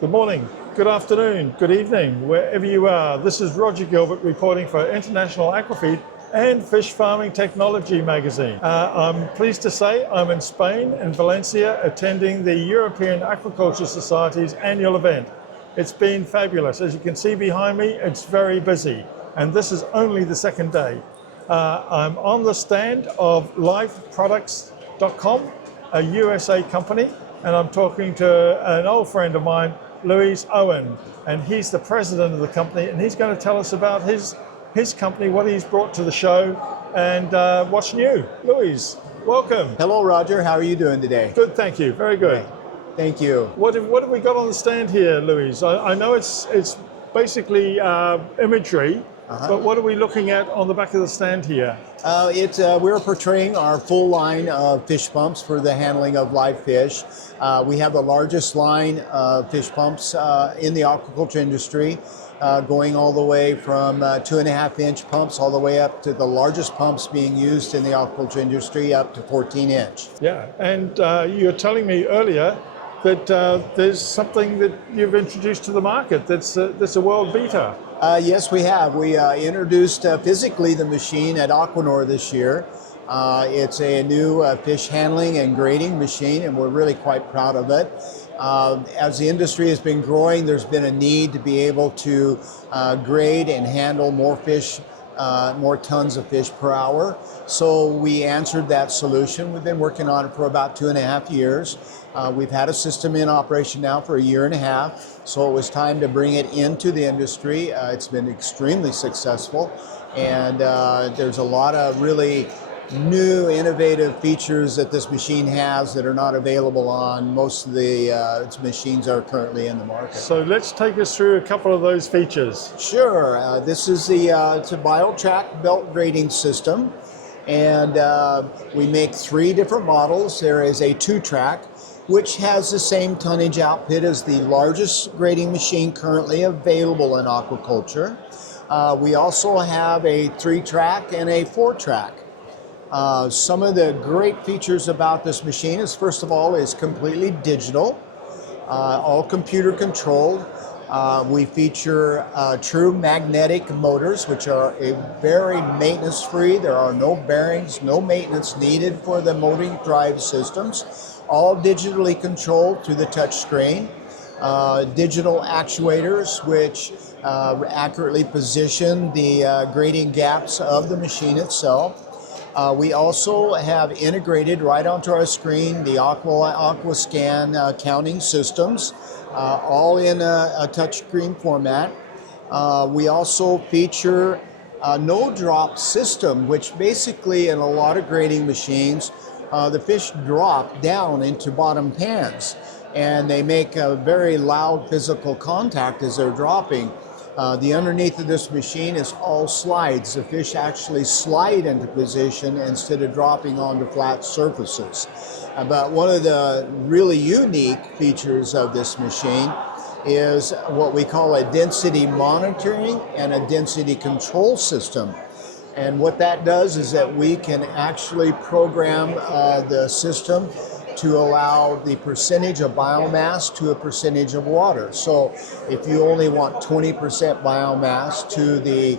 Good morning, good afternoon, good evening, wherever you are. This is Roger Gilbert reporting for International Aquafeed and Fish Farming Technology magazine. I'm pleased to say I'm in Spain, in Valencia, attending the European Aquaculture Society's annual event. It's been fabulous. As you can see behind me, it's very busy, and this is only the second day. I'm on the stand of liveproducts.com, a USA company, and I'm talking to an old friend of mine, Louie, Owens, and he's the president of the company, and he's going to tell us about his company, what he's brought to the show, and what's new. Louie, welcome. Hello, Roger. How are you doing today? Good, thank you. Very good. Great. Thank you. What have we got on the stand here, Louie? I know it's basically imagery, but what are we looking at on the back of the stand here? We're portraying our full line of fish pumps for the handling of live fish. We have the largest line of fish pumps in the aquaculture industry, going all the way from 2.5-inch pumps all the way up to the largest pumps being used in the aquaculture industry up to 14-inch. Yeah, and you were telling me earlier that there's something that you've introduced to the market that's a world beater. Yes, we have. We introduced physically the machine at Aquanor this year. It's a new fish handling and grading machine, and we're really quite proud of it. As the industry has been growing, there's been a need to be able to grade and handle more fish, more tons of fish per hour. So we answered that solution. We've been working on it for about 2.5 years. We've had a system in operation now for 1.5 years, so it was time to bring it into the industry. It's been extremely successful, and there's a lot of really new innovative features that this machine has that are not available on most of the its machines that are currently in the market. So let's take us through a couple of those features. Sure. This is it's a BioTrack belt grading system, and we make 3 different models. There is a 2-track, which has the same tonnage output as the largest grading machine currently available in aquaculture. We also have a 3-track and a 4-track. Some of the great features about this machine is, first of all, is completely digital, all computer controlled. We feature true magnetic motors, which are very maintenance free. There are no bearings, no maintenance needed for the motoring drive systems, all digitally controlled through the touch screen. Digital actuators, which accurately position the grading gaps of the machine itself. We also have integrated right onto our screen the AquaScan counting systems, all in a touchscreen format. We also feature a no-drop system, which basically in a lot of grading machines, the fish drop down into bottom pans, and they make a very loud physical contact as they're dropping. The underneath of this machine is all slides. The fish actually slide into position instead of dropping onto flat surfaces. But one of the really unique features of this machine is what we call a density monitoring and a density control system. And what that does is that we can actually program the system to allow the percentage of biomass to a percentage of water. So if you only want 20% biomass to the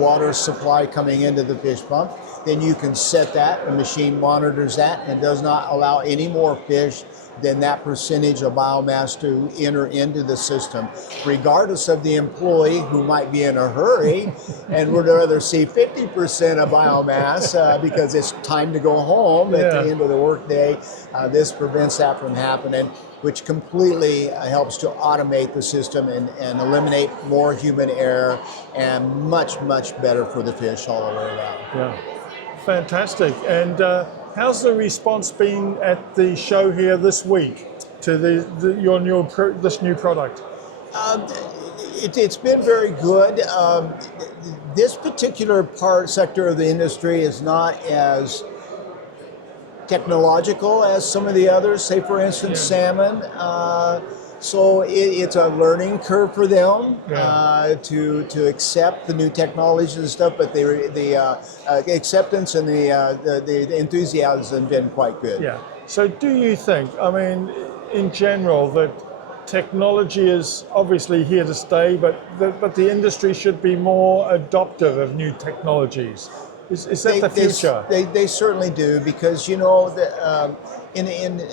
water supply coming into the fish pump, then you can set that. The machine monitors that and does not allow any more fish than that percentage of biomass to enter into the system, regardless of the employee who might be in a hurry and would rather see 50% of biomass because it's time to go home at the end of the workday. This prevents that from happening, which completely helps to automate the system and eliminate more human error, and much, much better for the fish all the way around. Yeah, fantastic. And how's the response been at the show here this week to this new product? It's been very good. This particular sector of the industry is not as technological as some of the others, say for instance salmon. So it's a learning curve for them to accept the new technologies and stuff, but the acceptance and the enthusiasm has been quite good. Yeah. So do you think, I mean, in general, that technology is obviously here to stay, but the industry should be more adoptive of new technologies. Is that the future? They certainly do, because in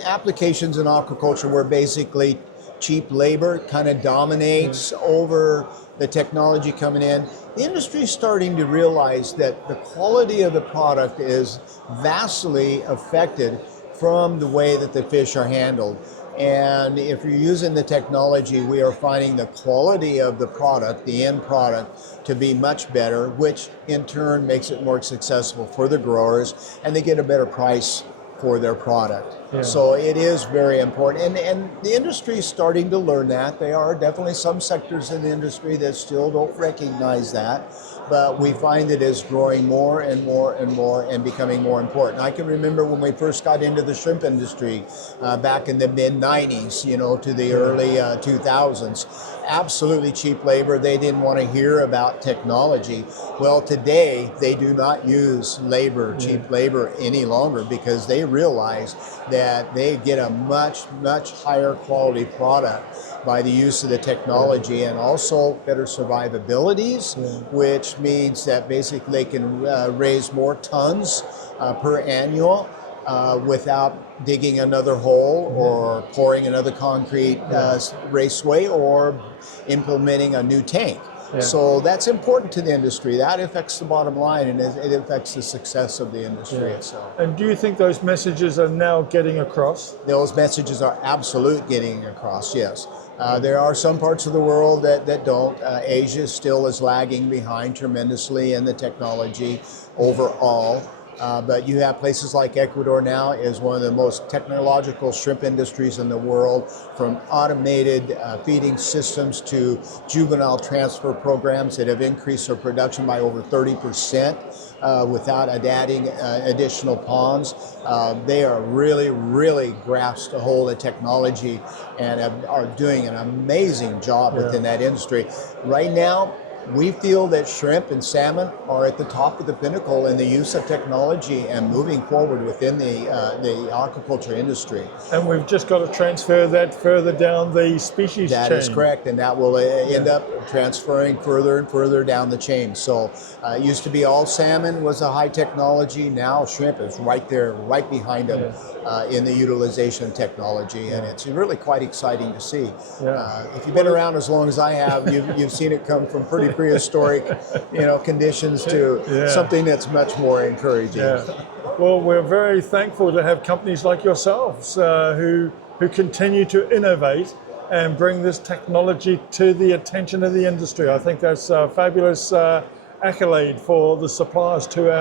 applications in aquaculture where basically cheap labor kind of dominates over the technology coming in, the industry is starting to realize that the quality of the product is vastly affected from the way that the fish are handled. And if you're using the technology, we are finding the quality of the product, the end product, to be much better, which in turn makes it more successful for the growers, and they get a better price for their product. Yeah. So it is very important. And the industry is starting to learn that. There are definitely some sectors in the industry that still don't recognize that. But we find it is growing more and more and more and becoming more important. I can remember when we first got into the shrimp industry back in the mid-90s, to the early 2000s. Absolutely cheap labor. They didn't want to hear about technology. Well, today they do not use cheap labor any longer, because they realize that they get a much, much higher quality product by the use of the technology, and also better survivabilities, which means that basically they can raise more tons per annual without digging another hole or pouring another concrete raceway or implementing a new tank. Yeah. So that's important to the industry. That affects the bottom line, and it affects the success of the industry itself. And do you think those messages are now getting across? Those messages are absolute getting across, yes. There are some parts of the world that don't. Asia still is lagging behind tremendously in the technology overall. But you have places like Ecuador now is one of the most technological shrimp industries in the world, from automated feeding systems to juvenile transfer programs that have increased their production by over 30% without adding additional ponds. They are really, really grasped a hold of technology and are doing an amazing job within that industry. Right now, we feel that shrimp and salmon are at the top of the pinnacle in the use of technology and moving forward within the aquaculture industry. And we've just got to transfer that further down the species chain. That is correct, and that will end up transferring further and further down the chain. So it used to be all salmon was a high technology. Now shrimp is right there, right behind them in the utilization of technology, and it's really quite exciting to see. If you've been around as long as I have, you've seen it come from pretty prehistoric, conditions to something that's much more encouraging. Well, we're very thankful to have companies like yourselves who continue to innovate and bring this technology to the attention of the industry. I think that's a fabulous accolade for the suppliers to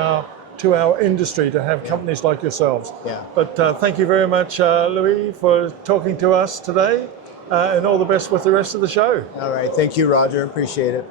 our industry, to have companies like yourselves. But thank you very much, Louie, for talking to us today, and all the best with the rest of the show. All right, thank you, Roger. Appreciate it.